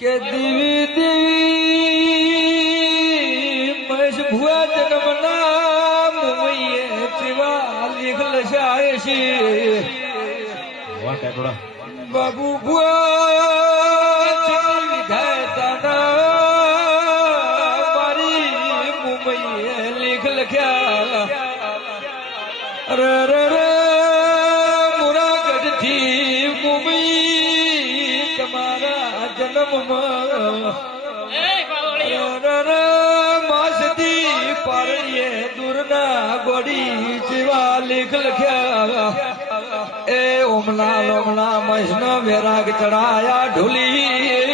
કે દેવી દેવી મહેશ ભુવા જન્મના મુમૈયે ચીવા લીખ લશાય છે બાબુ ભુવા વિધાય દાના મારી મુમૈયે લીખ લખ્યા અરે રે રે મુરાગઢથી મુંબઈ તમારા જન્મમાં માસદી પારણીએ દૂરના ગોડી જેવા લેખ લખ્યા એ ઓમના લોમના મહેશનો વેરાગ ચડાયા ઢોલી